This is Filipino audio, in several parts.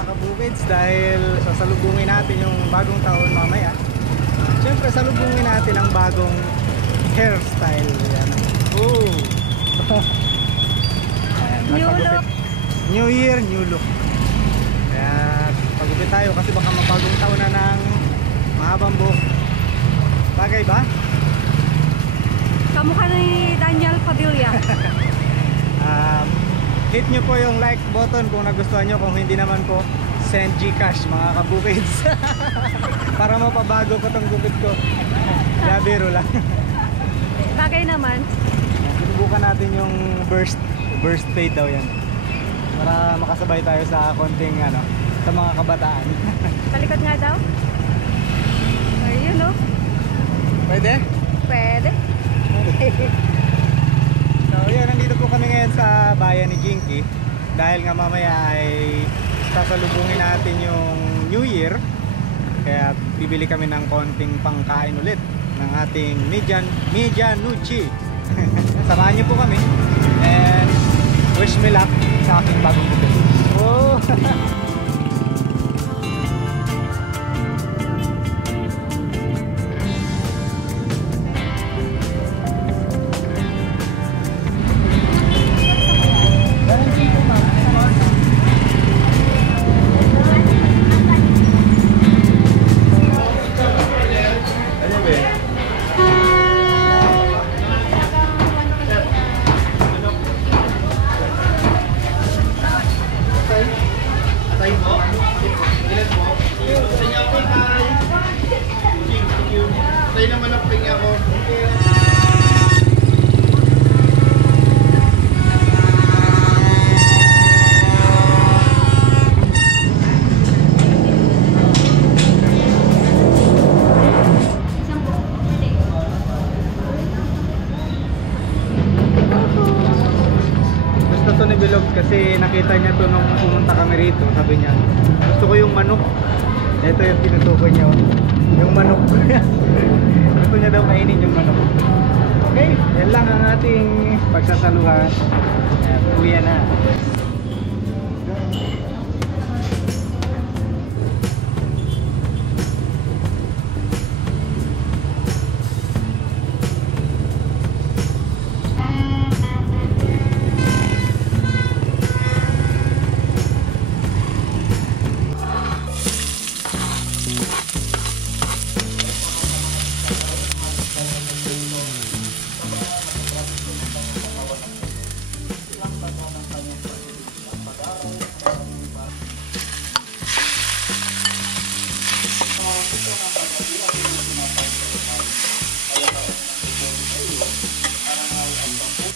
mga kabukids dahil sasalubungin natin yung bagong taon mamaya. Siyempre salubungin natin ang bagong hairstyle. Ayan. Oh. Ayan, New look. New year, new look. Kaya pagupit tayo kasi baka magbagong taon na ng mahabang buhok. Bagay ba? Kamukha ni Daniel Padilla. Hit nyo po yung like button kung nagustuhan nyo. Kung hindi naman po, send Gcash mga kabukids. Para mapabago ko tong gupit ko. Kaya biro lang. Bagay naman. Subukan natin yung burst fade daw yan. Para makasabay tayo sa konting ano, sa mga kabataan. Talikod nga daw. Ayun no. Pwede? Pwede. So yun, nandito po kami ngayon sa bayan ni Jinky. Dahil nga mamaya ay sasalubungin natin yung New Year. Kaya bibili kami ng konting pangkain ulit ng ating Medianucci. Samahan niyo po kami and wish me luck sa aking bagong gupit. Oh! Kasi nakita niya to nung pumunta kami rito, sabi niya gusto ko yung manok. Ito yung tinutukoy niya, yung manok. Gusto niya daw kainin yung manok. Okay, yan lang ang ating pagsasaluhan. Uwi na.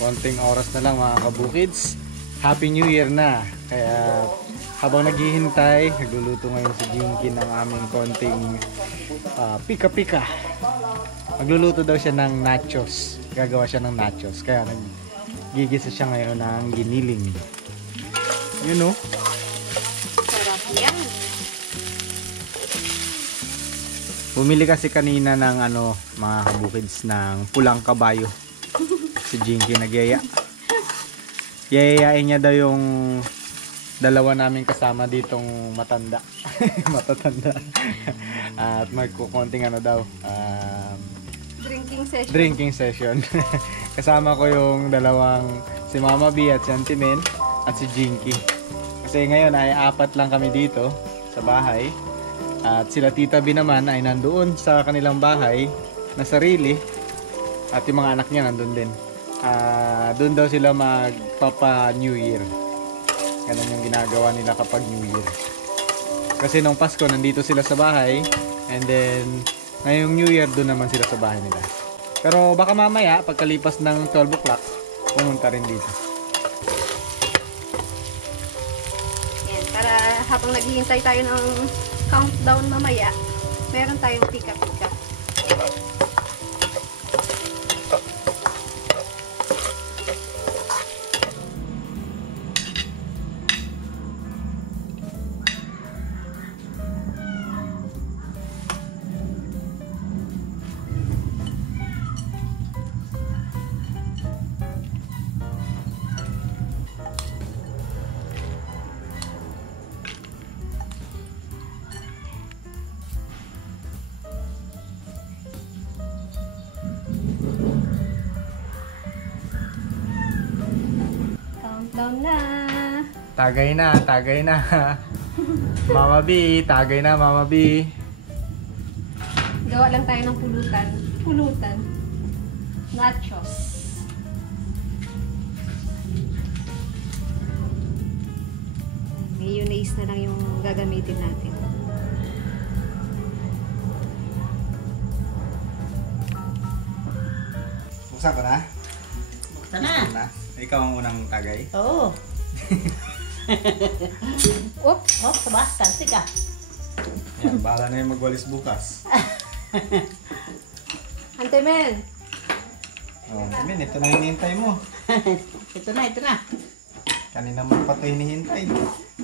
Konting oras na lang mga kabukids, Happy New Year na. Kaya habang naghihintay, nagluluto ngayon si Jinky ng aming konting pika-pika. Magluluto daw siya ng nachos. Gagawa siya ng nachos. Kaya nagigisa siya ngayon ng giniling. Yun o. Sarap yan. Bumili kasi kanina ng ano, mga kabukids, ng pulang kabayo. Si Jinky nagyaya. Yayayain niya daw yung dalawa namin kasama ditong matanda. Matatanda. At magkukonting ano daw, drinking session. Kasama ko yung dalawang, si Mama B at si Auntie Men at si Jinky. Kasi ngayon ay apat lang kami dito sa bahay. At sila Tita B naman ay nandoon sa kanilang bahay na sarili. At yung mga anak niya nandun din. Doon daw sila magpapa New Year. Ganun yung ginagawa nila kapag New Year. Kasi nung Pasko nandito sila sa bahay, and then ngayong New Year doon naman sila sa bahay nila. Pero baka mamaya pagkalipas ng 12 o'clock pumunta rin dito. Yan, para habang naghihintay tayo ng countdown mamaya, meron tayong pika-pika. Tagay na, tagay na. Mama B, tagay na, Mama B. Gawa lang tayo ng pulutan. Pulutan. Nachos. Mayonnaise na lang yung gagamitin natin. Buksan ko na. Buksan na. Na. Ikaw ang unang tagay. Oo. Oops! Oh, sabas, tansi ka. Yan, bahala na yung magwalis bukas. Ante Men! Oh, Min, ito na hinihintay mo. Ito na, ito na. Kanina mo pa ito hinihintay.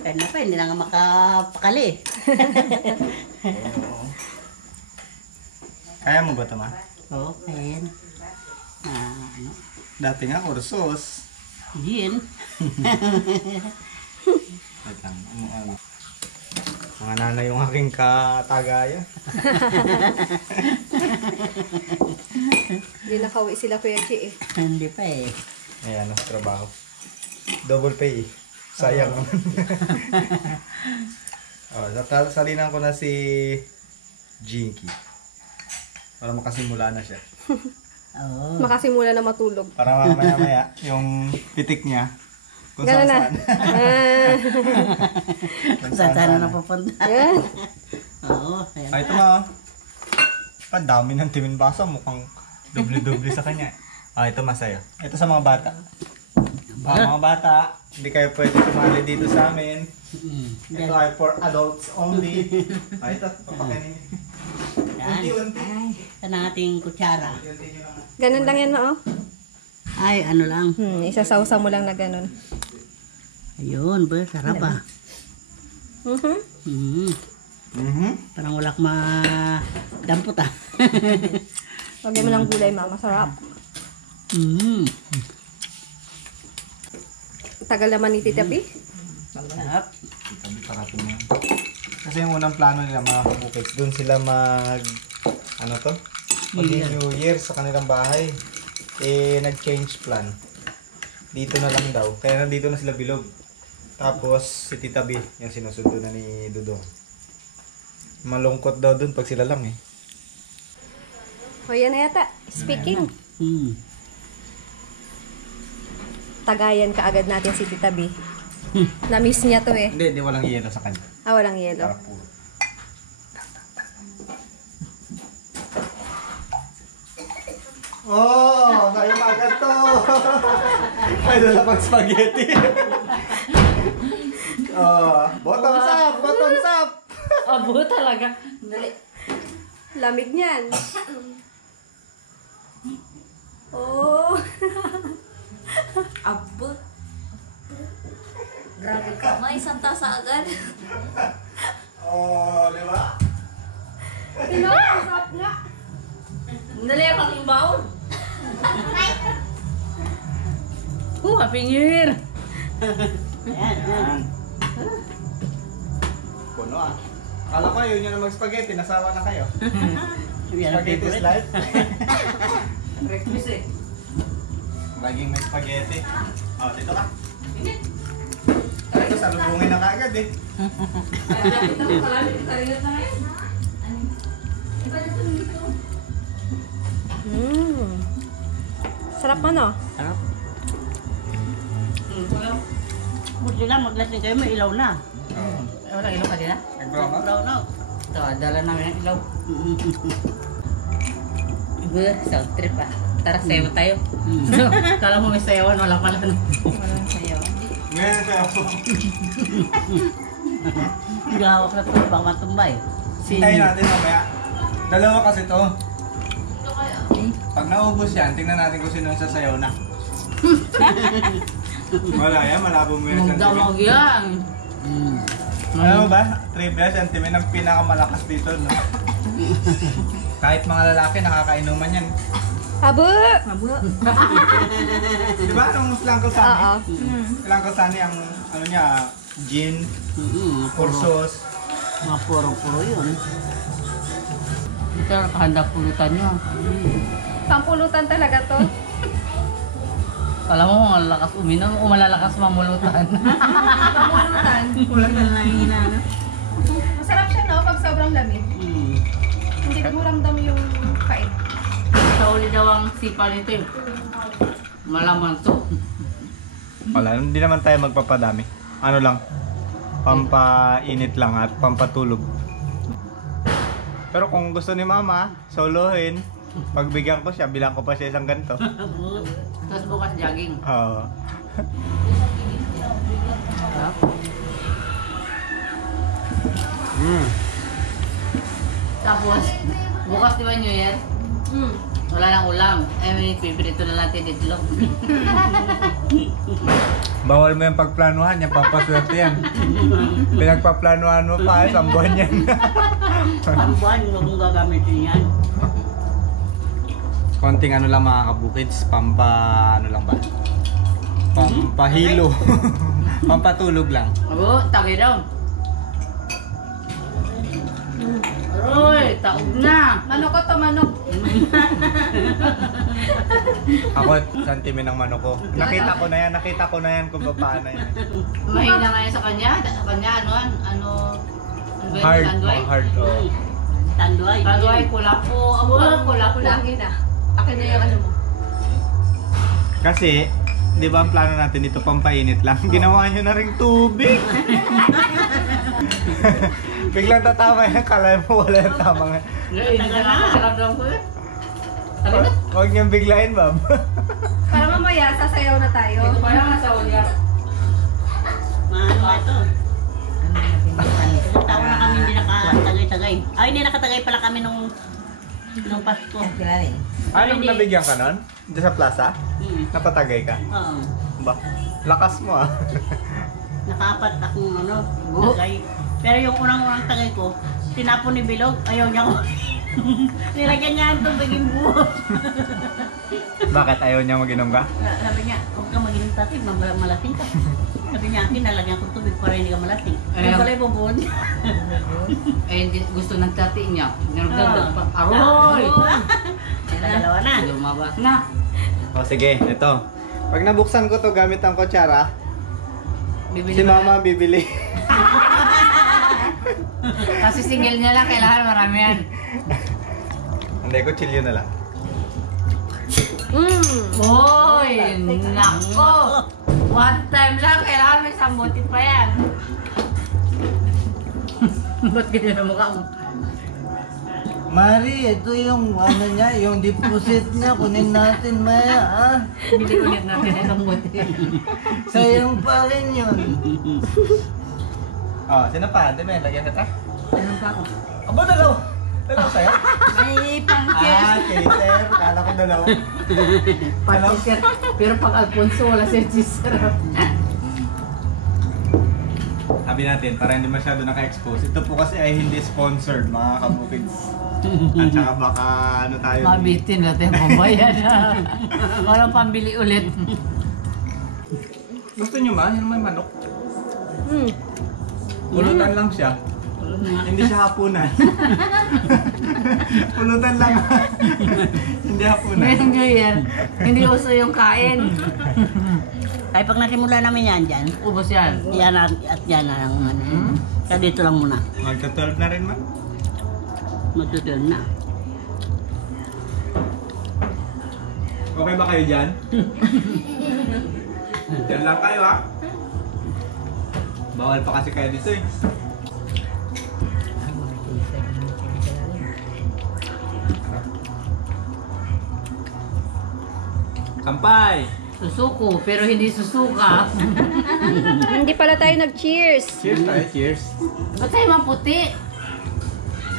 Kaya na pa, hindi na nga makapakali. Oo. Kaya mo ba ito, ma? Oo, ayan. Ano? Dati nga, kursos. Yun. Wait lang, ano. Mga nanay yung aking katagaya. Hindi nakauwi sila Kuya Chi eh. Hindi pa eh. Ayan, trabaho. Double pay. Sayang naman. Salinan ko na si Jinky. Para makasimula na siya. Oo. Makasimula na matulog. Para mamaya-maya, yung pitik niya, kung Gano'n na. saan. Kung Saan na napapunta? Yan. Oo, ayan. Ay, ito na. Ang dami ng timin basa. Mukhang doble-doble sa kanya. Ito masaya. Ito sa mga bata. Mga bata, hindi kayo pwede tumali dito sa amin. Ito ay for adults only. Ito, papakainin niyo. Yan. Unti-unti. Ito na ating kutsara. Unti-unti niyo lang. Ganun lang yan, no? Ay, ano lang. Isasawsa mo lang na ganun. Ayun, ba, sarap ah. Parang wala kang madampot ah. Lagyan mo ng gulay, mama. Sarap. Tagal naman ni Tita P. Sarap. Sabi parating mo. Kasi yung unang plano nila mga kabukits, doon sila ano to? New Year sa kanilang bahay. Nag-change plan. Dito na lang daw. Kaya nandito na sila bilog. Tapos si Tita B, yung sinusundo na ni Dudong. Malungkot daw doon pag sila lang eh. O yan na yata. Speaking. Tagayan ka agad natin si Tita B. Na-miss niya to eh. Hindi, walang yelo sa kanya. Walang yelo. Para puro. Oh, kayo agad to. Pwede na pag spaghetti. Bottoms up, bottoms up. Abo talaga. Lamig niyan. Oh. Abo. Grabe ka. May isang tasa agad. Oh, di ba? Pinakasap nga. Dali akong imbaon. Happy New Year! Ayan, ayan. Puno ah. Kala ko yun yung mag-spaghetti, nasawa na kayo. Yan ang Spaghetti favorite. slide. Breakfast eh. Laging may spaghetti. Oh, dito ka. Ay, ito salubungin na kaagad eh. Lapit na ako kalapit. Karingat na ngayon. Iba dito dito. Sarap mo, no? Sarap. Buti lang, maglasing kayo, may ilaw na. Wala ilaw ka din ah? Nag-brown out? Ilaw na. Ito, dala namin ang ilaw. Sound trip ah. Tara, sayo tayo. Kala mo may sayawan, wala pala. Walang sayo. Ngayon siya ako. Hindi hawak na ito, baka matumbay. Hintayin natin mamaya. Dalawa kasi to. Pag naubos yan, tingnan natin kung sino ang sasayaw na. Wala yan, malabo mo yung sentiment. Magdamag yan. Alam mo ba, trivia, sentiment ang pinakamalakas dito, no? Kahit mga lalaki, nakakainuman yan. Abo! Di ba, nung Langko Oo. Sani? Langko Sani ang, ano niya, gin, kursos. Mga puro-puro yun. Ito, nakahanda pulutan nyo. Pampulutan talaga to. Alam mo, ang lakas uminom o malalakas mamulutan. Pamulutan. Kulang na lang yung hinana. Masarap siya, no? Pag sobrang lamig. Hindi mo ramdam yung pait. Sa uli daw ang sipa nito eh. Malaman to. Wala, hindi naman tayo magpapadami. Ano lang, pampainit lang at pampatulog. Pero kung gusto ni mama, solohin, pagbigyan ko siya, bilang ko pa siya isang ganito. Tapos bukas jogging. Oo. Tapos, bukas di ba New Year? Wala nang ulam. Eh, may piprito na natin itlog. Bawal mo yung pagplanuhan, yung pampaswerte yan. Pinagpaplanuhan mo pa, isang buwan yan. Ang buwan, huwag mong gagamitin yan. Konting ano lang mga kabukids, ano lang ba? Pampahilo. Pampatulog lang. Oo, tagay daw. Uy, taog na. Manok ko to, manok. Ako, santime ng manok ko. Nakita ko na yan kung paano yan. Mahina nga yan sa kanya. Sa kanya, ano ba yun? Hard, Tanduay? hard. Oh. Tanduay. Tanduay, kulapo. Abo, kulapo lang. Kulangin na. Akin na yung ano mo. Kasi, di ba ang plano natin dito pampainit lang? Ginawa nyo na ring tubig. Biglang tatama yan, kala mo wala yung tama nga. Hindi na nakasaramdam ko eh. Sabi na. Huwag niyang biglain, Bob. Para mamaya, sasayaw na tayo. Ito pa lang nasa ulya. Maano nga ito. Ilang taon na kami hindi nakatagay-tagay. Ay, hindi nakatagay pala kami nung Pasko. Ano nabigyan ka nun? Diyan sa plaza? Napatagay ka? Oo. Ba? Lakas mo ah. Nakaapat akong tagay. Pero yung unang-unang tagay ko, tinapon ni Bilog, ayaw niya ko. Nilagyan niya ang tubig yung buhos. Bakit ayaw niya mag-inom ka? Sabi niya, huwag ka mag-inom tatay, malasing ka. Sabi niya, akin, nalagyan ko tubig para hindi ka malasing. Ayun pala yung bubuhon niya. Eh, hindi gusto ng tati niya. Nagdagdag pa. Aroy! Dalawa na. Lumabas na. O sige, ito. Pag nabuksan ko to gamit ang kutsara, Bibili si ba? mama bibili. Kasi single niya lang, kailangan marami yan. Hindi, kutsilyo na lang. Uy! Nako! One time lang, kailangan may sambutin pa yan. Ba't ganyan ang mukha mo? Mari, ito yung ano niya, yung deposit niya, kunin natin maya, ah. Bili ulit natin itong buti. Sayang pa rin yun. Oh, sino pa? Hindi, may lagyan kita. Ano pa ako? Abo, dalaw! Dalaw sa'yo? May pang Cater. Kala ko dalaw. Pati pero pag Alfonso, wala siya chisarap. Sabi natin, para hindi masyado naka-expose. Ito po kasi ay hindi sponsored, mga kabukids. At saka baka ano tayo. Mabitin natin pambayad na. Walang pambili ulit. Gusto nyo ba? Yan may manok. Pulutan lang siya. Hindi siya hapunan. Pulutan lang. Hindi hapunan. Ngayong New Year, hindi uso yung kain. Ay, pag nasimula namin yan dyan, Ubus yan. yan at yan na lang. Kaya dito lang muna. Magka-12 na rin man. Magtutuloy na. Okay ba kayo dyan? Dyan lang kayo ha. Bawal pa kasi kayo dito eh. Sampay! Susuko, pero hindi susuka. Hindi pala tayo nag-cheers. Cheers tayo, cheers. Ba't sa'yo maputi?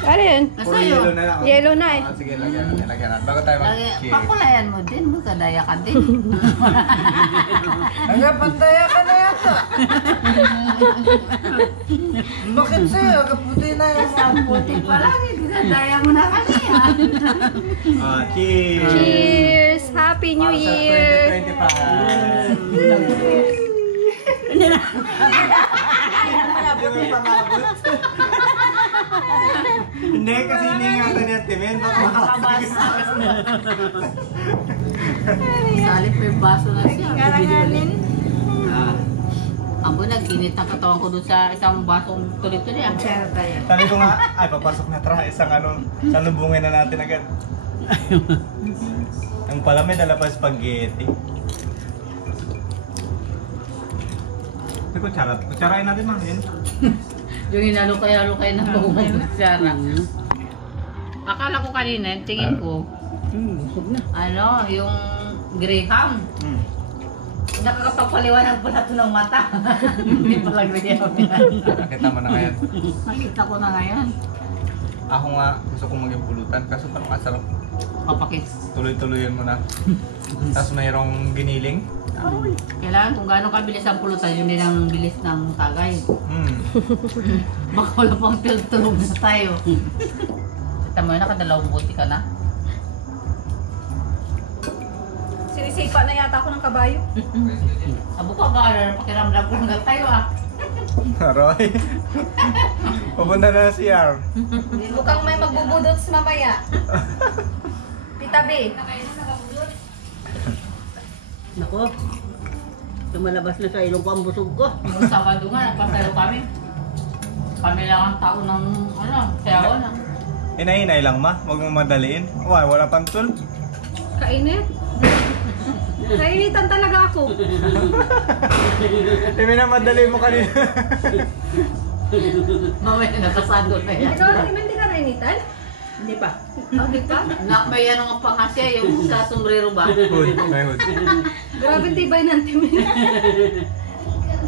Ano yun? Puro Nasa'yo? yellow na lang. Yellow na eh. Ah, sige, lagyan natin. Bago tayo mag-cheers. Pakulayan mo din, magkadaya ka din. Nagapantaya ka na yata. Bakit sa'yo? Kaputi na yung Puti pa lang, dinadaya mo na kami ha. Ah, cheers! Cheers! Happy New Para sa Year! 2025. Hindi na. Hindi mo pangabot. Hindi, kasi iniingatan niya, Timen. Baka makakabas. Salip may baso na siya. Karanganin. Abo, nag-init ang katawan ko doon sa isang basong tuloy-tuloy. Sabi ko nga, ay papasok na tara, isang salubungin na natin agad. Ang pala may dala pa spaghetti. May kutsarain natin mga yun. Yung hinalukay-halukay na kutsara. Akala ko kanina, tingin ko, Busog na. ano, yung Graham. Nakakapagpaliwanag pala ito ng mata. Hindi pala Graham yan. Nakita mo na ngayon. Nakita ko na ngayon. Ako nga, gusto kong maging pulutan, kaso parang asarap. Papakis. Tuloy-tuloyin mo na. Tapos mayroong giniling. Kailangan kung gaano kabilis ang pulutan, yun din ang bilis ng tagay. Baka wala pang tulog na tayo. Kita mo yun, nakadalawang buti ka na. Sinisipa na yata ako ng kabayo. Abo ka ba, pakiramdam ko hanggang tayo ah. Aroy. Pupunta na na si R. Mukhang may magbubudots mamaya. Tita B. Nako, lumalabas na sa ilong ko ang busog ko. Yung Sabado nga, nagpasalo kami. Kami lang ang tao ng, sayawan ah. Inay-inay lang ma, huwag mo madaliin. Wala pang tul. Kainit. Kainitan talaga ako. Minamadali mo kanina. Mamaya nakasando na yan. Ikaw, hindi ka kainitan? Hindi pa. Oh, di pa? May ano nga pa kasi, yung sa sombrero ba? Hood, may hood. Grabe tibay ng timin.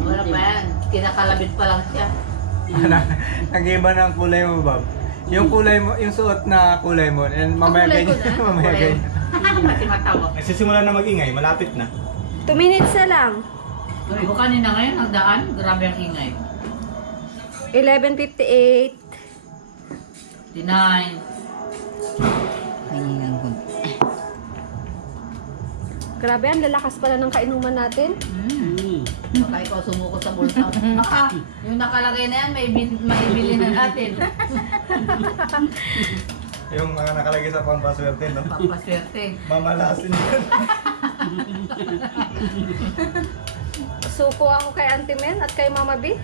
Wala pa yan. Kinakalabit pa lang siya. Nag-iba ng kulay mo, Bob. Yung kulay mo, yung suot na kulay mo, and mamaya Kulay ko ganyan. na? Mamaya ganyan. Kasi matawa. Nagsisimula na mag-ingay, malapit na. 2 minutes na lang. O kanina ngayon, nagdaan, grabe ang ingay. 11:58. 59. Grabe, ang lalakas pala ng kainuman natin. Baka ikaw sumuko sa bulsa. Baka, yung nakalagay na yan, maibili na natin. Yung mga nakalagay sa pampaswerte, no? Pampaswerte. Mamalasin yan. Suko ako kay Auntie Men at kay Mama B.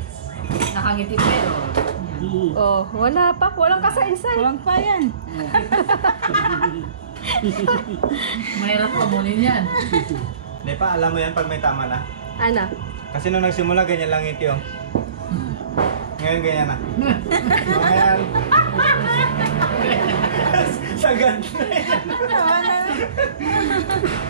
Nakangiti pero. Oh, wala pa. Walang kasainsan. Walang pa yan. Mahirap pamunin yan. Hindi pa, alam mo yan pag may tama na. Ano? Kasi nung nagsimula, ganyan lang ngiti, oh. Ngayon, ganyan na. Ngayon. Sagad na yan.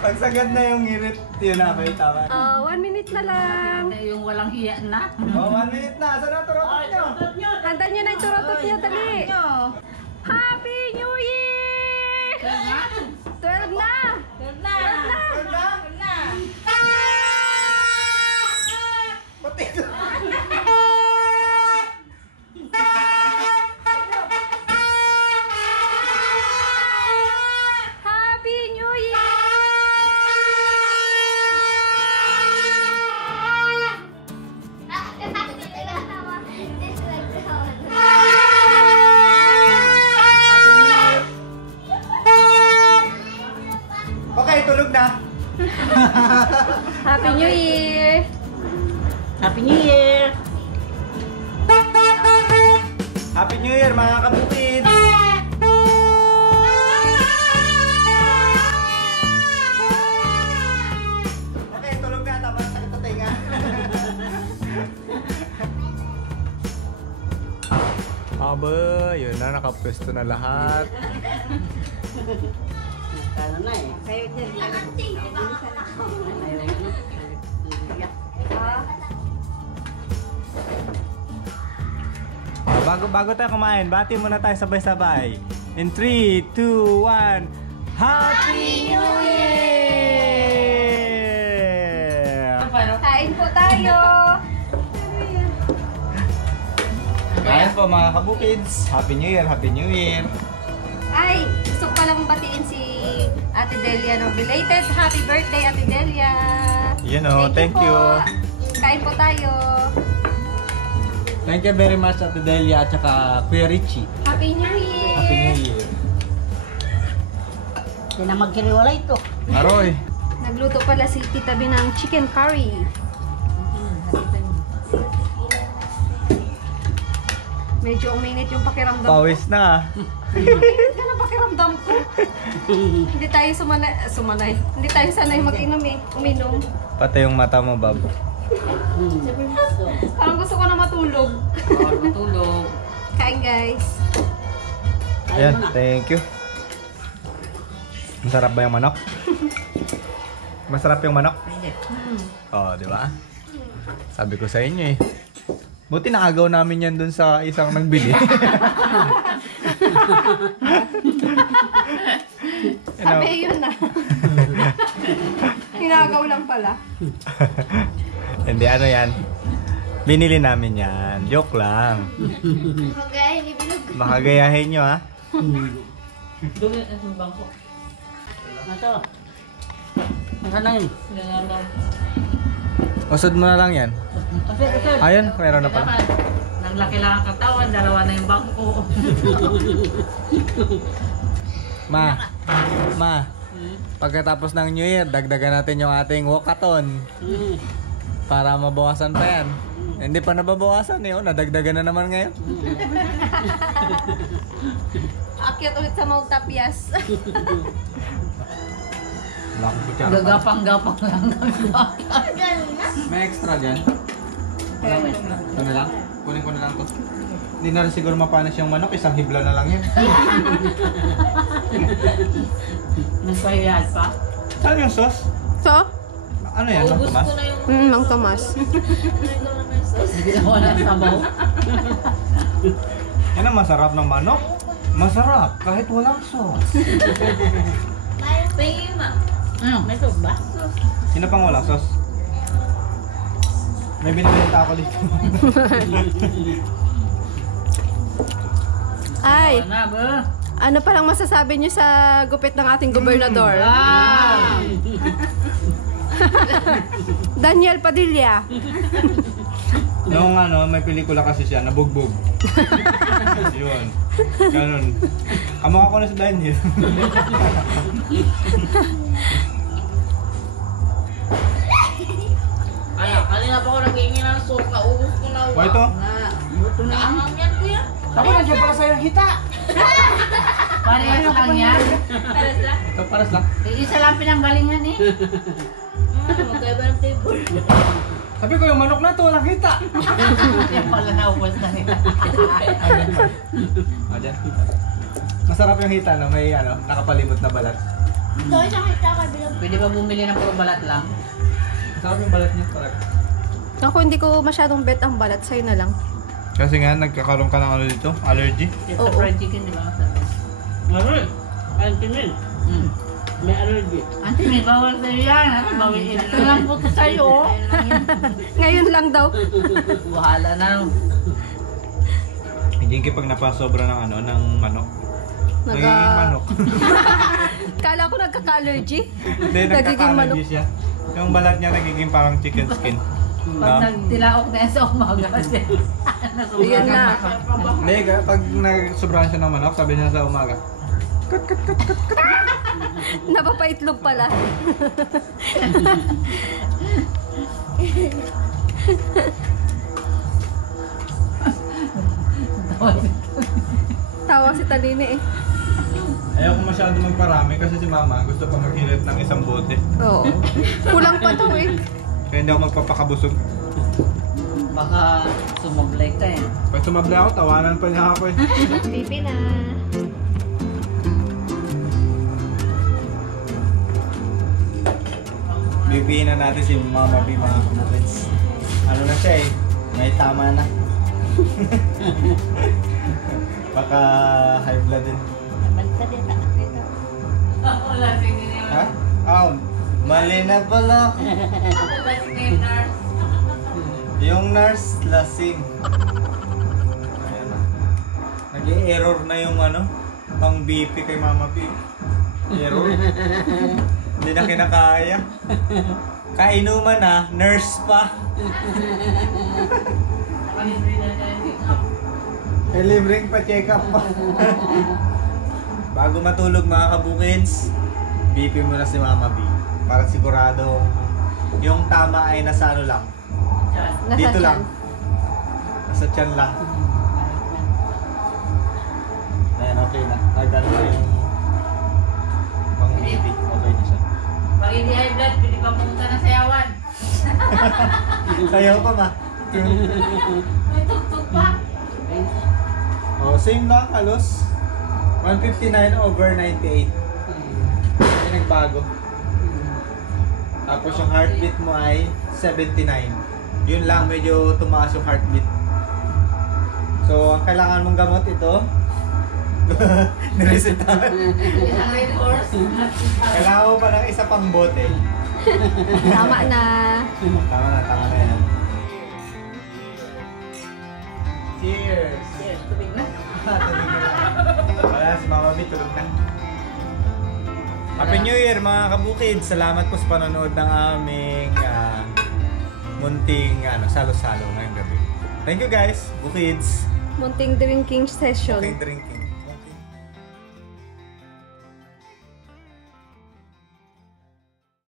Pag sagad na yung ngirit, yun na, may tama. 1 minute na lang. Yung walang hiya na. Oh, 1 minute na. Saan na turotot nyo? Handa nyo na iturotot niya, dali. Happy New Year! 12 na! 12 na! Pati ito. Happy New Year! Okay, tulog na. Happy New Year! Happy New Year! Happy New Year, mga kabukid! Okay, tulog na. Tama na sakit na tenga. Aba, yun na. Nakapwesto na lahat. Kano na eh. Kayo dyan. Bago tayo kumain, bati muna tayo sabay-sabay. In 3, 2, 1, Happy New Year! Kain po tayo! Kain po mga kabukids. Happy New Year, Happy New Year. Ay, gusto ko palang batiin si Ate Delia ng belated happy birthday, Ate Delia! You know, thank you. Kain po tayo! Thank you very much, Ate Delia at saka Kuya Richie. Happy New Year! Happy New Year. Hindi na magkiriwala ito. Aroy. Nagluto pala si Tita B ng chicken curry. Medyo uminit yung pakiramdam ko. Pawis na. Uminit ka na pakiramdam ko. Hindi tayo sumanay. Hindi tayo sanay mag-inom eh. Uminom. Pati yung mata mo, Bob. Parang gusto ko na matulog. Bawal matulog. Kain guys. Ayan, thank you. Masarap ba yung manok? Masarap yung manok? Hindi. Oo, di ba? Sabi ko sa inyo eh. Buti nakagaw namin yan dun sa isang nagbili. Sabi yun na. Hinagaw lang pala. Hindi, ano yan? Binili namin yan. Joke lang. Okay, ibinog. Makagayahin nyo ha. Doon yung bangko. Ito. Nasaan na yun? Usod mo na lang yan. Kasi. Ayun, meron na pala. Naglaki lang ang katawan, dalawa na yung bangko. Ma, pagkatapos ng New Year, dagdagan natin yung ating walkathon. Para mabawasan pa yan. Hindi pa nababawasan eh, oh, nadagdagan na naman ngayon. Akyat ulit sa Mount Tapias. Gagapang-gapang lang. May extra dyan? Ito na lang? Kunin ko na lang to. Hindi na rin siguro mapanas yung manok, isang hibla na lang yan. Nagpahiyad pa. Saan yung sauce? So? Ano yan, Mang Tomas? Mang Tomas. Hindi na wala sabaw. Yan ang masarap ng manok. Masarap, kahit walang sauce. Ano? May sauce ba? Sino pang walang sauce? May binibenta ako dito. Ay, Wala na ba? ano palang masasabi niyo sa gupit ng ating gobernador? Ah! Daniel Padilla. Noong ano, may pelikula kasi siya, nabugbog. Yun. Ganun. Kamukha ko na si Daniel. Ay, kanina pa ako nag-iingin ng sauce. Naubos ko na. O ito? Naangang yan, kuya. Ako nandiyan pala sa'yo hita. Parehas lang yan. Pares lang. Ito, paras lang. Isa lang pinanggalingan eh. Magkaiba ng table. Sabi ko yung manok na to, walang hita. Yung pala naubos na nila. Dyan. Masarap yung hita, no? May ano, nakapalimot na balat. Pwede ba bumili ng puro balat lang? Masarap yung balat niya, correct. Ako hindi ko masyadong bet ang balat, sa'yo na lang. Kasi nga, nagkakaroon ka ng ano dito, allergy. Ito Oo. fried chicken, di ba? Maroon. Antimin. May allergy. Auntie, may bawal sa'yo yan. Ano, bawiin ito lang po ito sa'yo. Ngayon lang daw. Bahala na. Hindi pag napasobra ng ano, ng manok. Nagiging manok. Kala ko nagkaka-allergy. Hindi, Nagiging nagkaka-allergy manok. siya. Yung balat niya nagiging parang chicken skin. Pag nagtilaok na yan sa umaga kasi. Yun na. Hindi, pag nagsobrahan siya ng manok, sabi niya sa umaga, Napapaitlog pala. Tawa si Talini eh. ayaw ko masyado magparami kasi si mama gusto pa maghilit ng isang bote. Oo. Kulang pa to eh. Kaya hindi ako magpapakabusog. Baka sumablay ka eh. Pag sumablay ako, tawanan pa niya ako eh. Baby na. Bibihin na natin si Mama B, mga kabukits. Ano na siya eh, may tama na. Baka high blood din. Wala sige niya. Ha? Mali na pala. Yung nurse lasing. Ayan na. Nag-error na yung ano, pang BP kay Mama B. Error. Hindi na kinakaya. Kainuman na, nurse pa. Eh, libreng pa-check up pa. Bago matulog mga kabukins, BP mo na si Mama B. para sigurado yung tama ay nasa ano lang. Nasa Dito tiyan. lang. Nasa tiyan lang. Ayan, okay na. Nagano na yung pang baby. Okay na siya. Pag hindi high blood, pwede pa pumunta ng sayawan. Sayaw pa ma. May tugtog pa. Oh, same lang halos. 159/98. Hindi nagbago. Tapos yung heartbeat mo ay 79. Yun lang, medyo tumaas yung heartbeat. So, ang kailangan mong gamot ito. Niresetahan. Isang red horse. Kailangan mo pa ng isa pang bote. Tama na. Tama na yan. Cheers! Yes, tubig na. Tubig na lang. Wala, si Mama B tulog na. Happy New Year mga kabukid! Salamat po sa panonood ng aming munting salo-salo ngayong gabi. Thank you guys, bukids! Munting drinking session. Okay, drinking.